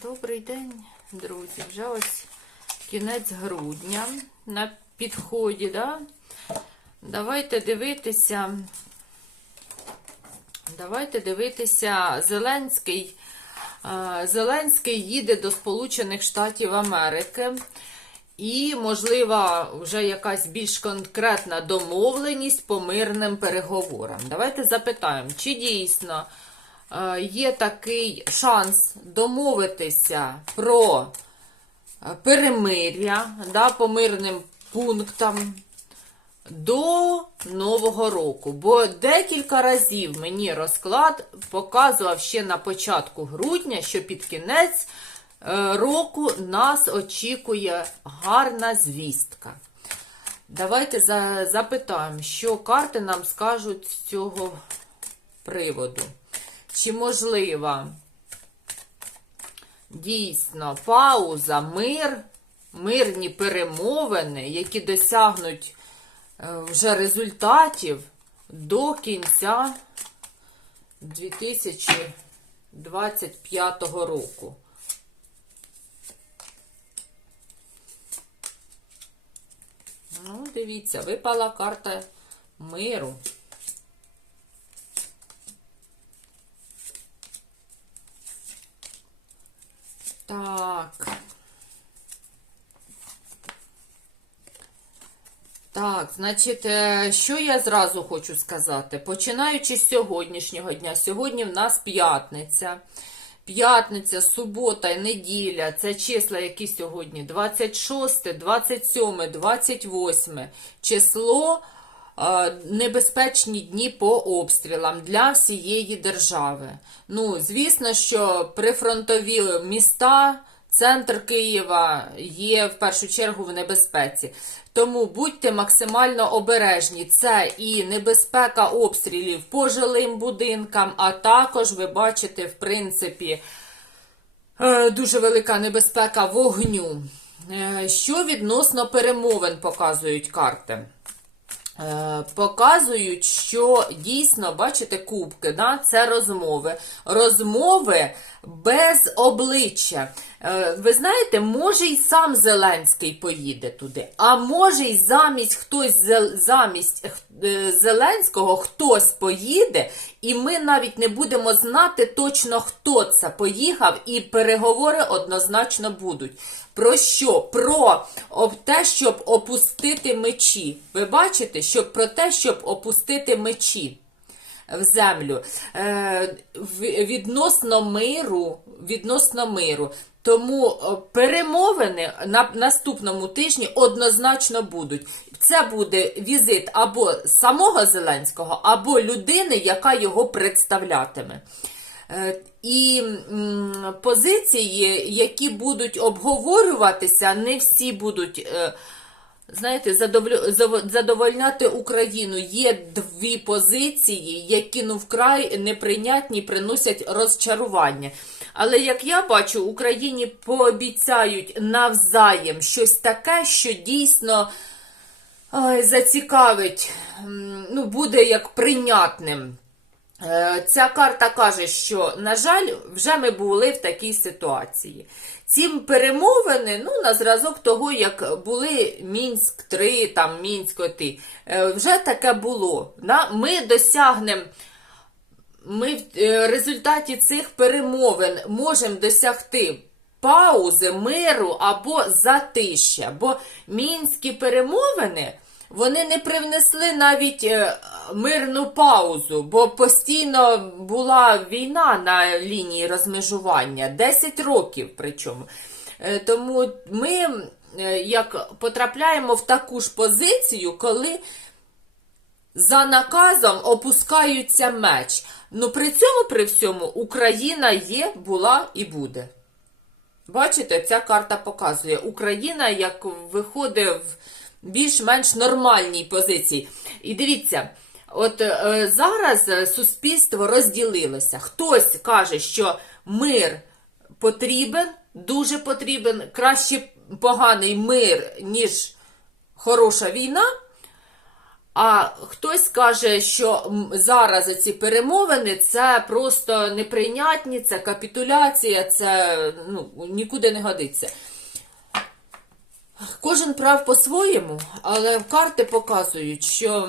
Добрий день, друзі. Вже ось кінець грудня на підході, да? Давайте дивитися. Давайте дивитися, Зеленський. Зеленський їде до Сполучених Штатів Америки. І, можливо, вже якась більш конкретна домовленість по мирним переговорам. Давайте запитаємо, чи дійсно є такий шанс домовитися про е, перемир'я да, по мирним пунктам до Нового року. Бо декілька разів мені розклад показував ще на початку грудня, що під кінець е, року нас очікує гарна звістка. Давайте запитаємо, що карти нам скажуть з цього приводу. Чи можлива дійсно пауза, мир, мирні перемовини, які досягнуть е, вже результатів до кінця 2025 року. Ну, дивіться, випала карта миру. Так. Так, значить, е, що я зразу хочу сказати? Починаючи з сьогоднішнього дня, сьогодні в нас п'ятниця. П'ятниця, субота і неділя це числа, які сьогодні 26, 27, 28 число. е, Небезпечні дні по обстрілам для всієї держави. Ну, звісно, що прифронтові міста, центр Києва є в першу чергу в небезпеці. Тому будьте максимально обережні. Це і небезпека обстрілів по жилим будинкам, а також ви бачите, в принципі, е, дуже велика небезпека вогню. Е, Що відносно перемовин показують карти? Е, Показують, що дійсно, бачите, кубки, да? це розмови. Розмови без обличчя. Е, Ви знаєте, може і сам Зеленський поїде туди, а може і замість хтось замість е, Зеленського хтось поїде, і ми навіть не будемо знати точно, хто це поїхав, і переговори однозначно будуть. Про що? Про те, щоб опустити мечі. Ви бачите, що про те, щоб опустити мечі в землю. Е, відносно миру, відносно миру. Тому е, перемовини на наступному тижні однозначно будуть. Це буде візит або самого Зеленського, або людини, яка його представлятиме. Е, І позиції, які будуть обговорюватися, не всі будуть. Знаєте, задовольняти Україну є дві позиції, які ну вкрай неприйнятні, приносять розчарування. Але як я бачу, Україні пообіцяють навзаєм щось таке, що дійсно ой, зацікавить, ну, буде як прийнятним. Е, Ця карта каже, що, на жаль, вже ми були в такій ситуації. Ці перемовини, ну, на зразок того, як були Мінськ 3, там Мінськ 1, вже таке було. Ми досягнемо, ми в е, результаті цих перемовин можемо досягти паузи, миру або затища. Бо мінські перемовини вони не привнесли навіть е, мирну паузу, бо постійно була війна на лінії розмежування 10 років. Причому. Е, Тому ми е, як потрапляємо в таку ж позицію, коли за наказом опускаються меч. Ну при цьому, при всьому, Україна є, була і буде. Бачите, ця карта показує Україна як виходить в більш-менш нормальній позиції. І дивіться, от е, зараз е, суспільство розділилося. Хтось каже, що мир потрібен, дуже потрібен, краще поганий мир, ніж хороша війна. А хтось каже, що зараз ці перемовини це просто неприйнятні, це капітуляція, це ну, нікуди не годиться. Кожен прав по-своєму, але карти показують, що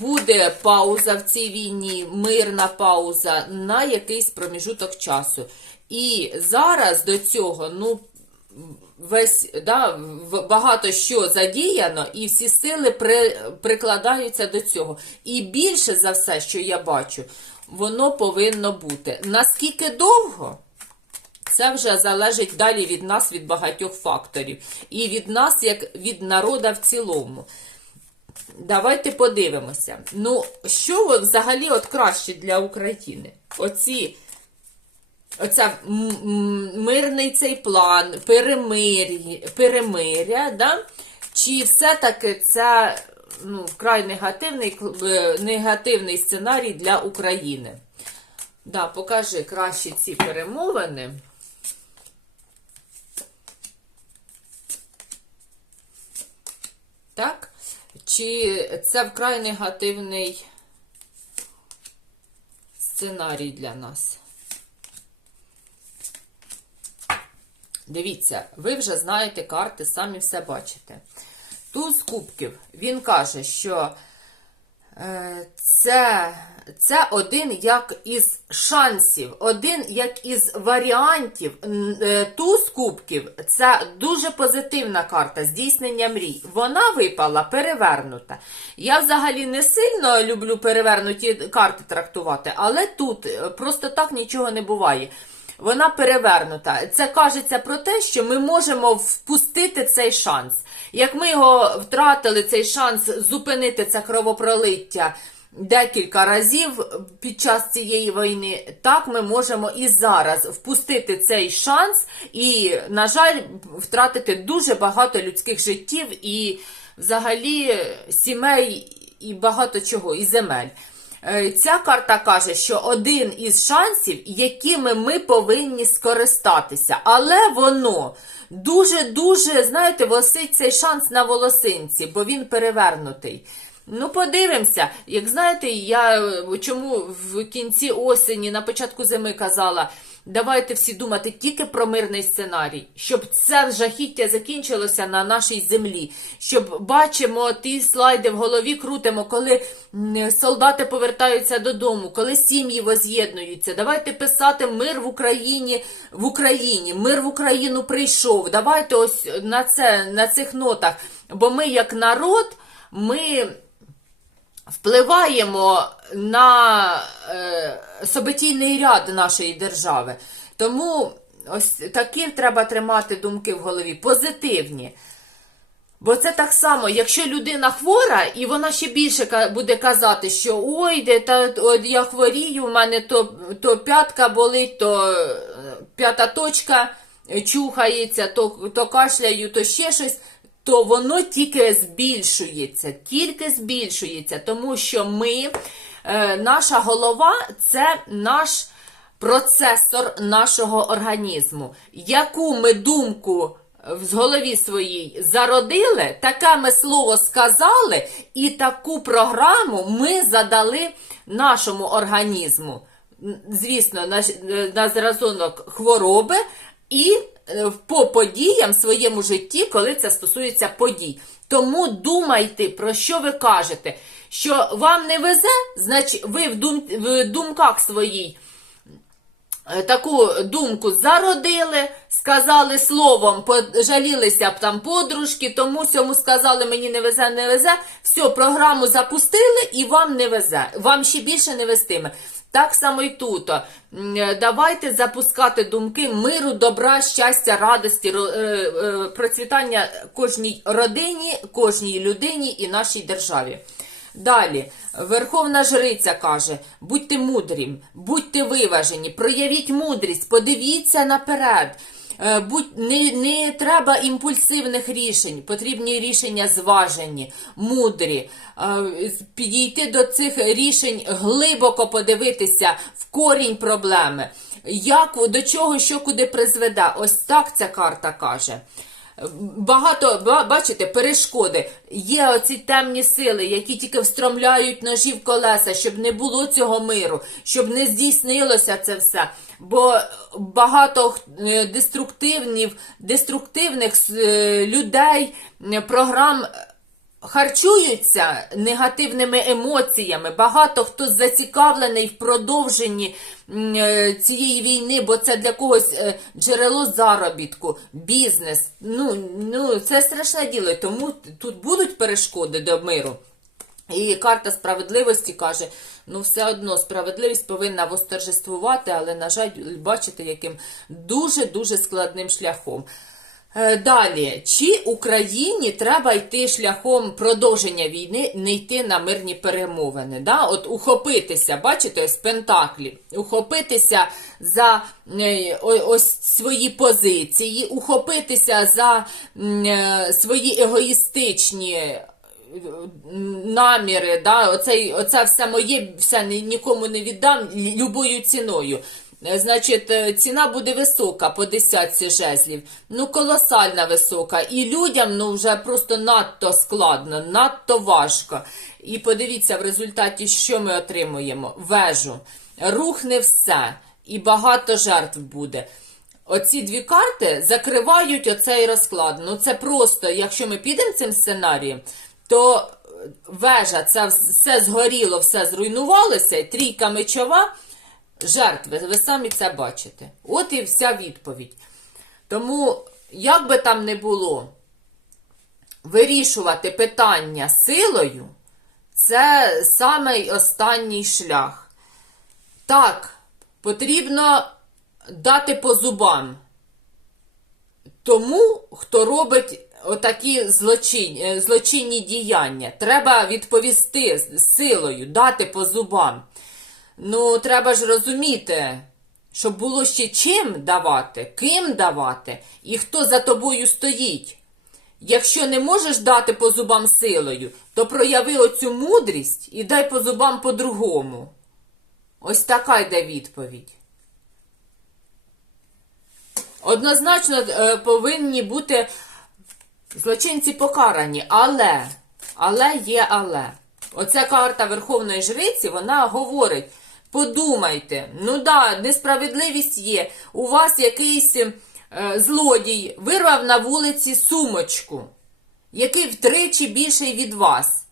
буде пауза в цій війні, мирна пауза на якийсь проміжуток часу. І зараз до цього, ну, весь да, багато що задіяно, і всі сили при, прикладаються до цього. І більше за все, що я бачу, воно повинно бути. Наскільки довго? Це вже залежить далі від нас, від багатьох факторів. І від нас, як від народа в цілому. Давайте подивимося. Ну, що взагалі от краще для України? Оці, м- мирний цей план, перемир'я, перемиря, да? чи все-таки це ну, вкрай негативний, е, негативний сценарій для України? Да, покажи краще ці перемовини. Так? Чи це вкрай негативний сценарій для нас? Дивіться, ви вже знаєте карти, самі все бачите. Туз кубків, він каже, що це, це один як із шансів, один як із варіантів. Е, Туз кубків це дуже позитивна карта здійснення мрій. Вона випала перевернута. Я взагалі не сильно люблю перевернуті карти трактувати, але тут е, просто так нічого не буває. Вона перевернута. Це кажеться про те, що ми можемо впустити цей шанс. Як ми його втратили, цей шанс зупинити це кровопролиття декілька разів під час цієї війни, так ми можемо і зараз впустити цей шанс і, на жаль, втратити дуже багато людських життів і взагалі сімей і багато чого, і земель. Е, Ця карта каже, що один із шансів, якими ми повинні скористатися, але воно дуже-дуже, знаєте, висить цей шанс на волосинці, бо він перевернутий. Ну, подивимося. Як знаєте, я е, чому в кінці осені, на початку зими казала, давайте всі думати тільки про мирний сценарій, щоб це жахіття закінчилося на нашій землі. Щоб бачимо ті слайди в голові, крутимо, коли солдати повертаються додому, коли сім'ї воз'єднуються. Давайте писати мир в Україні в Україні. Мир в Україну прийшов. Давайте ось на це на цих нотах. Бо ми, як народ, ми впливаємо на е, событійний ряд нашої держави. Тому ось такі треба тримати думки в голові, позитивні. Бо це так само, якщо людина хвора, і вона ще більше буде казати, що ой, де та от я хворію, у мене то, то п'ятка болить, то е, п'ята точка чухається, то, то кашляю, то ще щось, то воно тільки збільшується, тільки збільшується, тому що ми, е, наша голова це наш процесор нашого організму. Яку ми думку в голові своїй зародили, таке ми слово сказали, і таку програму ми задали нашому організму. Звісно, на, на зразунок хвороби і е, по подіям в своєму житті, коли це стосується подій. Тому думайте, про що ви кажете. Що вам не везе, значить ви в, дум, в думках своїй е, таку думку зародили, сказали словом, пожалілися б там подружки, тому сьому сказали, мені не везе, не везе. Все, програму запустили і вам не везе. Вам ще більше не вестиме. Так само і тут. Е, Давайте запускати думки миру, добра, щастя, радості, е, е, процвітання кожній родині, кожній людині і нашій державі. Далі, Верховна Жриця каже: будьте мудрі, будьте виважені, проявіть мудрість, подивіться наперед. Е, Будь, не, не треба імпульсивних рішень, потрібні рішення зважені, мудрі. Е, Підійти до цих рішень глибоко подивитися в корінь проблеми. Як, до чого, що куди призведе. Ось так ця карта каже. Багато, бачите, перешкоди. Є оці темні сили, які тільки встромляють ножі в колеса, щоб не було цього миру, щоб не здійснилося це все. Бо багато е, деструктивних, е, людей, е, програм харчуються негативними емоціями. Багато хто зацікавлений в продовженні е, цієї війни, бо це для когось е, джерело заробітку, бізнес. Ну, ну це страшне діло. Тому тут будуть перешкоди до миру. І карта справедливості каже: ну, все одно справедливість повинна восторжествувати, але, на жаль, бачите, яким дуже-дуже складним шляхом. Е, Далі, чи Україні треба йти шляхом продовження війни, не йти на мирні перемовини? Да? От ухопитися, бачите, з Пентаклі, ухопитися за е, ось свої позиції, ухопитися за е, свої егоїстичні наміри, да, оцей, оце все моє, все нікому не віддам любою ціною. Е, Значить, е, ціна буде висока по десятці жезлів. Ну, колосальна висока. І людям ну, вже просто надто складно, надто важко. І подивіться в результаті, що ми отримуємо: вежу. Рухне все, і багато жертв буде. Оці дві карти закривають оцей розклад. Ну це просто, якщо ми підемо цим сценарієм, то е, вежа, це все згоріло, все зруйнувалося, трійка мечова, жертви, ви самі це бачите. От і вся відповідь. Тому, як би там не було, вирішувати питання силою це самий останній шлях. Так, потрібно дати по зубам тому, хто робить отакі злочин, е, злочинні діяння. Треба відповісти силою, дати по зубам. Ну, треба ж розуміти, щоб було ще чим давати, ким давати і хто за тобою стоїть. Якщо не можеш дати по зубам силою, то прояви оцю мудрість і дай по зубам по-другому. Ось така йде відповідь. Однозначно е, повинні бути злочинці покарані, але, але є але. Оця карта Верховної Жриці, вона говорить: подумайте, ну да, несправедливість є. У вас якийсь е, злодій вирвав на вулиці сумочку, який втричі більший від вас.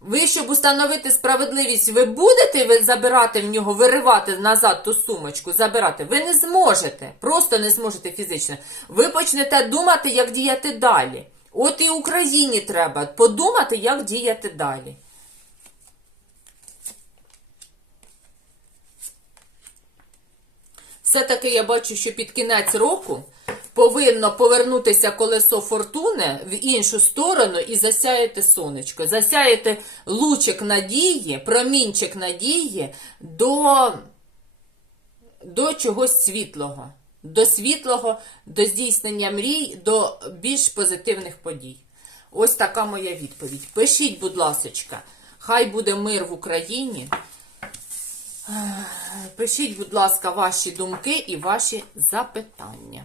Ви, щоб установити справедливість, ви будете забирати в нього, виривати назад ту сумочку, забирати. Ви не зможете, просто не зможете фізично. Ви почнете думати, як діяти далі. От і Україні треба подумати, як діяти далі. Все-таки я бачу, що під кінець року повинно повернутися колесо фортуни в іншу сторону і засяяти сонечко. Засяяти лучик надії, промінчик надії до, до чогось світлого. До світлого, до здійснення мрій, до більш позитивних подій. Ось така моя відповідь. Пишіть, будь ласочка, хай буде мир в Україні. Пишіть, будь ласка, ваші думки і ваші запитання.